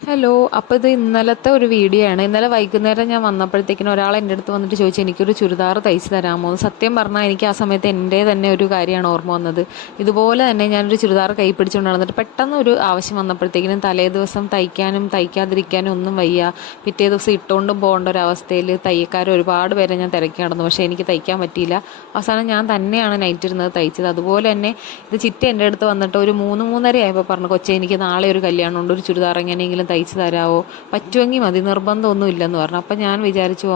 Hello. അപ്പോൾ ഇത് ഇന്നലത്തെ ഒരു വീഡിയോ ആണ്. ഇന്നലെ വൈകുന്നേരം ഞാൻ വന്നപ്പോഴത്തേക്കിനും ഒരാൾ എൻ്റെ അടുത്ത് വന്നിട്ട് ചോദിച്ചു, എനിക്കൊരു ചുരിദാർ തയ്ച്ച് തരാമോ. സത്യം പറഞ്ഞാൽ എനിക്ക് ആ സമയത്ത് എൻ്റെ തന്നെ ഒരു കാര്യമാണ് ഓർമ്മ വന്നത്. ഇതുപോലെ തന്നെ ഞാനൊരു ചുരിദാർ കൈ പിടിച്ചുകൊണ്ട് നടന്നിട്ട് പെട്ടെന്ന് ഒരു ആവശ്യം വന്നപ്പോഴത്തേക്കിനും തലേ ദിവസം തയ്ക്കാനും തയ്ക്കാതിരിക്കാനും ഒന്നും വയ്യ. പിറ്റേ ദിവസം ഇട്ടുകൊണ്ടും പോകേണ്ട ഒരു അവസ്ഥയിൽ തയ്യക്കാർ ഒരുപാട് പേരെ ഞാൻ തിരക്കി നടന്നു. പക്ഷേ എനിക്ക് തയ്ക്കാൻ പറ്റിയില്ല. അവസാനം ഞാൻ തന്നെയാണ് നൈറ്റ് ഇരുന്നത് തയ്ച്ചത്. അതുപോലെ തന്നെ ഇത് ചിറ്റ എൻ്റെ അടുത്ത് വന്നിട്ട് ഒരു 3-3:30 ആയപ്പോൾ പറഞ്ഞു, കൊച്ചേ എനിക്ക് നാളെ ഒരു കല്യാണമുണ്ട്, ഒരു ചുരിദാർ എങ്ങനെയെങ്കിലും തയ്ച്ച് തരാമോ, പറ്റുമെങ്കിൽ മതി, നിർബന്ധമൊന്നും ഇല്ലെന്ന് പറഞ്ഞു. അപ്പം ഞാൻ വിചാരിച്ചു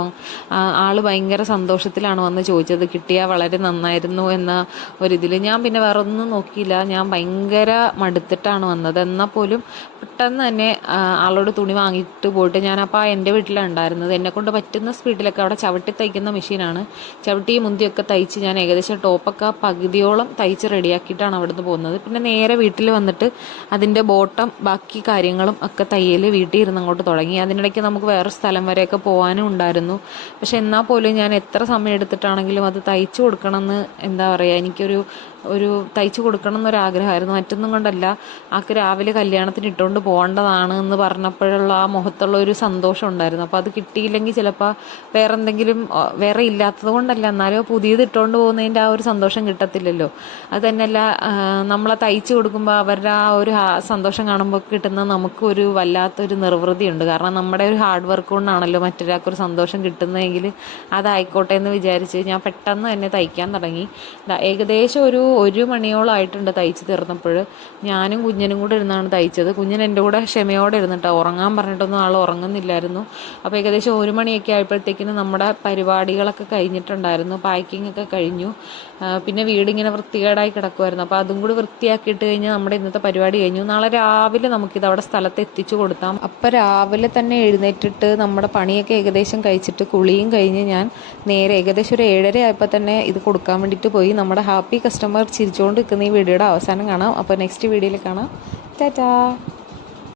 ആള് ഭയങ്കര സന്തോഷത്തിലാണ് വന്ന് ചോദിച്ചത്, കിട്ടിയാൽ വളരെ നന്നായിരുന്നു എന്ന ഒരിതിൽ. ഞാൻ പിന്നെ വേറെ ഒന്നും നോക്കിയില്ല. ഞാൻ ഭയങ്കര മടുത്തിട്ടാണ് വന്നത്. എന്നാൽ പോലും പെട്ടെന്ന് തന്നെ ആളോട് തുണി വാങ്ങിയിട്ട് പോയിട്ട് ഞാനപ്പോൾ എൻ്റെ വീട്ടിലാണ് ഉണ്ടായിരുന്നത്. എന്നെക്കൊണ്ട് പറ്റുന്ന സ്പീഡിലൊക്കെ, അവിടെ ചവിട്ടി തയ്ക്കുന്ന മെഷീനാണ്, ചവിട്ടി മുന്തിയൊക്കെ തയ്ച്ച് ഞാൻ ഏകദേശം ടോപ്പൊക്കെ പകുതിയോളം തയ്ച്ച് റെഡിയാക്കിയിട്ടാണ് അവിടുന്ന് പോകുന്നത്. പിന്നെ നേരെ വീട്ടിൽ വന്നിട്ട് അതിൻ്റെ ബോട്ടം ബാക്കി കാര്യങ്ങളും ഒക്കെ തയ്യൽ വീട്ടിൽ ഇരുന്ന് അങ്ങോട്ട് തുടങ്ങി. അതിനിടയ്ക്ക് നമുക്ക് വേറെ സ്ഥലം വരെയൊക്കെ പോകാനും ഉണ്ടായിരുന്നു. പക്ഷെ എന്നാൽ പോലും ഞാൻ എത്ര സമയം എടുത്തിട്ടാണെങ്കിലും അത് തയ്ച്ചു കൊടുക്കണമെന്ന്, എന്താ പറയുക, എനിക്കൊരു തയ്ച്ചു കൊടുക്കണം എന്നൊരാഗ്രഹമായിരുന്നു. മറ്റൊന്നും കൊണ്ടല്ല, ആൾക്ക് രാവിലെ കല്യാണത്തിന് ഇട്ടുകൊണ്ട് പോകേണ്ടതാണ് എന്ന് പറഞ്ഞപ്പോഴുള്ള ആ മുഖത്തുള്ള ഒരു സന്തോഷം ഉണ്ടായിരുന്നു. അപ്പോൾ അത് കിട്ടിയില്ലെങ്കിൽ ചിലപ്പോൾ വേറെ എന്തെങ്കിലും, വേറെ ഇല്ലാത്തത് കൊണ്ടല്ല, എന്നാലും പുതിയത് ഇട്ടുകൊണ്ട് പോകുന്നതിൻ്റെ ആ ഒരു സന്തോഷം കിട്ടത്തില്ലല്ലോ. അത് തന്നെയല്ല, നമ്മളെ തയ്ച്ചു കൊടുക്കുമ്പോൾ അവരുടെ ആ ഒരു സന്തോഷം കാണുമ്പോൾ കിട്ടുന്ന നമുക്കൊരു വല്ലാത്തൊരു നിർവൃതിയുണ്ട്. കാരണം നമ്മുടെ ഒരു ഹാർഡ് വർക്ക് കൊണ്ടാണല്ലോ മറ്റൊരാൾക്കൊരു സന്തോഷം കിട്ടുന്നതെങ്കിൽ അതായിക്കോട്ടെ എന്ന് വിചാരിച്ച് ഞാൻ പെട്ടെന്ന് തന്നെ തയ്ക്കാൻ തുടങ്ങി. ഏകദേശം ഒരു മണിയോളമായിട്ടുണ്ട് തയ്ച്ച് തീർന്നപ്പോൾ. ഞാനും കുഞ്ഞനും കൂടെ ഇരുന്നാണ് തയ്ച്ചത്. കുഞ്ഞൻ എൻ്റെ കൂടെ ക്ഷമയോടെ ഇരുന്നിട്ടാണ്, ഉറങ്ങാൻ പറഞ്ഞിട്ടൊന്നും ആൾ ഉറങ്ങുന്നില്ലായിരുന്നു. അപ്പോൾ ഏകദേശം 1 മണിയൊക്കെ ആയപ്പോഴത്തേക്കിനും നമ്മുടെ പരിപാടികളൊക്കെ കഴിഞ്ഞിട്ടുണ്ടായിരുന്നു. പാക്കിംഗ് ഒക്കെ കഴിഞ്ഞു. പിന്നെ വീടിങ്ങനെ വൃത്തികേടായി കിടക്കുമായിരുന്നു. അപ്പോൾ അതും കൂടി വൃത്തിയാക്കിയിട്ട് കഴിഞ്ഞാൽ നമ്മുടെ ഇന്നത്തെ പരിപാടി കഴിഞ്ഞു. നാളെ രാവിലെ നമുക്കിത് അവിടെ സ്ഥലത്ത് എത്തിച്ചു കൊടുത്താം. അപ്പോൾ രാവിലെ തന്നെ എഴുന്നേറ്റിട്ട് നമ്മുടെ പണിയൊക്കെ ഏകദേശം കഴിച്ചിട്ട് കുളിയും കഴിഞ്ഞ് ഞാൻ നേരെ ഏകദേശം ഒരു 7:30 ആയപ്പോൾ തന്നെ ഇത് കൊടുക്കാൻ വേണ്ടിയിട്ട് പോയി. നമ്മുടെ ഹാപ്പി കസ്റ്റമർ ചിരിച്ചുകൊണ്ട് നിൽക്കുന്ന ഈ വീഡിയോയുടെ അവസാനം കാണാം. അപ്പോൾ നെക്സ്റ്റ് വീഡിയോയിൽ കാണാം. ടാറ്റാ.